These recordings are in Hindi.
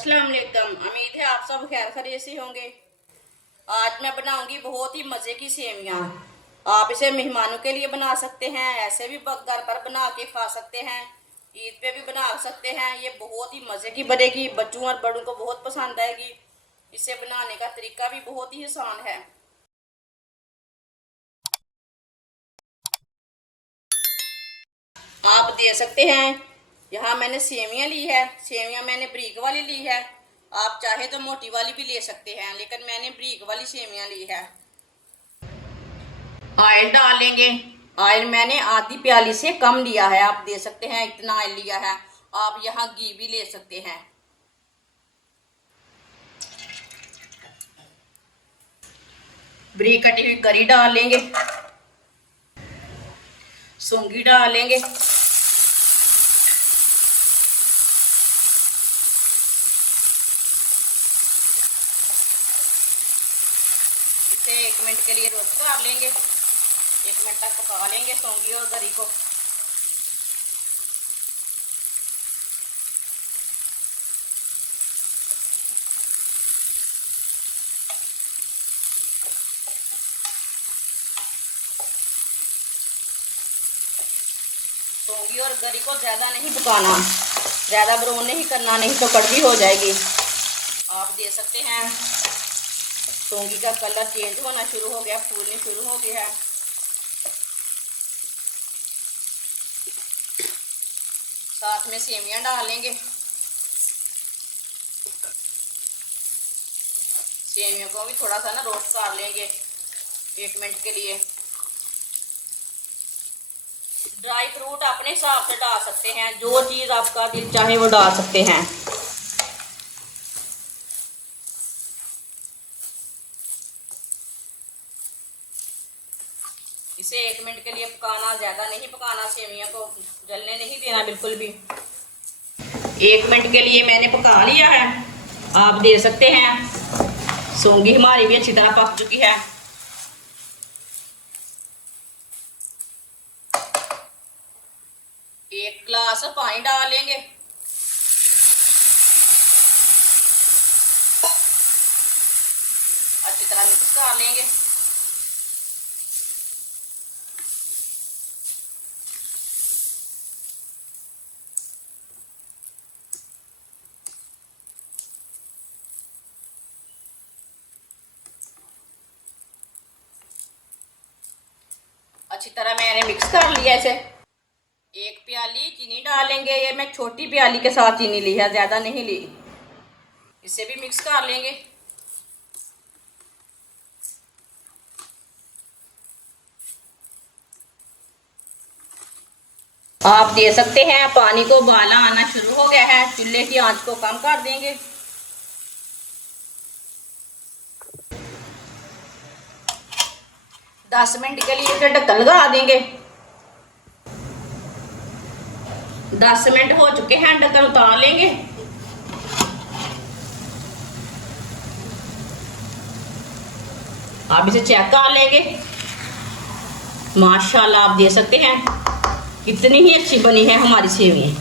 अस्सलाम वालेकुम। उम्मीद है आप सब खैर खैरियत से होंगे। आज मैं बनाऊंगी बहुत ही मज़े की सेवियां। आप इसे मेहमानों के लिए बना सकते हैं, ऐसे भी घर पर बना के खा सकते हैं, ईद पे भी बना सकते हैं। ये बहुत ही मज़े की बनेगी, बच्चों और बड़ों को बहुत पसंद आएगी। इसे बनाने का तरीका भी बहुत ही आसान है। आप दे सकते हैं, यहाँ मैंने सेवियां ली है। सेवियां मैंने ब्रीक वाली ली है। आप चाहे तो मोटी वाली भी ले सकते हैं, लेकिन मैंने ब्रीक वाली सेवियां ली है। ऑयल डालेंगे। ऑयल मैंने आधी प्याली से कम लिया है, आप दे सकते हैं इतना ऑयल लिया है। आप यहाँ घी भी ले सकते हैं। ब्रीक कटी हुई गरी डालेंगे, सूंगी डालेंगे, इसे 1 मिनट के लिए रोस्ट कर लेंगे। 1 मिनट तक पका लेंगे सौंगी और गरी को। सौंगी और गरी को ज़्यादा नहीं पकाना, ज़्यादा ब्राउन नहीं करना, नहीं तो कड़वी हो जाएगी। आप दे सकते हैं सौंगी का कलर चेंज होना शुरू हो गया, फूलने शुरू हो गया है। साथ में सेवियां डालेंगे। सेवियों को भी थोड़ा सा ना रोस्ट कर लेंगे 1 मिनट के लिए। ड्राई फ्रूट अपने हिसाब से डाल सकते हैं, जो चीज़ आपका दिल चाहे वो डाल सकते हैं। इसे 1 मिनट के लिए पकाना, ज़्यादा नहीं पकाना, सेवियों को जलने नहीं देना बिल्कुल भी। 1 मिनट के लिए मैंने पका लिया है, आप दे सकते हैं। सौंगी हमारी भी अच्छी तरह पक चुकी है। एक गिलास पानी डालेंगे। अच्छी तरह मिक्स कर लेंगे। अच्छी तरह मैंने मिक्स कर लिया इसे। 1 प्याली चीनी डालेंगे। ये मैं छोटी प्याली के साथ चीनी ली है, ज़्यादा नहीं ली। इसे भी मिक्स कर लेंगे। आप दे सकते हैं, पानी को उबाला आना शुरू हो गया है, चूल्हे की आंच को कम कर देंगे। दस मिनट के लिए फिर ढक्कन लगा देंगे। 10 मिनट हो चुके हैं, ढक्कन उतार लेंगे। आप इसे चेक कर लेंगे। माशाल्लाह, आप दे सकते हैं कितनी ही अच्छी बनी है हमारी सेवियां।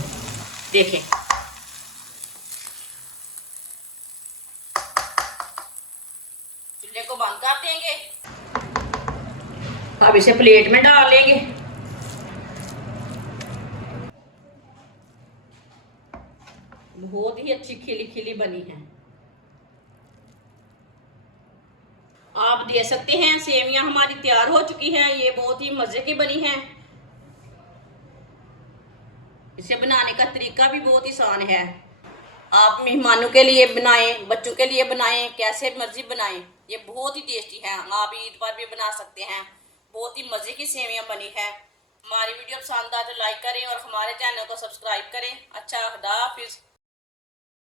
देखें, चूल्हे को बंद कर देंगे। अब इसे प्लेट में डाल लेंगे। बहुत ही अच्छी खिली खिली बनी है। आप दे सकते हैं। सेवियां हमारी तैयार हो चुकी हैं। ये बहुत ही मजे की बनी है। इसे बनाने का तरीका भी बहुत ही आसान है। आप मेहमानों के लिए बनाएं, बच्चों के लिए बनाएं, कैसे मर्जी बनाएं, ये बहुत ही टेस्टी है। आप ईद पर भी बना सकते हैं। बहुत ही मजे की सेवियां बनी है। हमारी वीडियो पसंद आए तो लाइक करें और हमारे चैनल को सब्सक्राइब करें। अच्छा, खुदा हाफिज।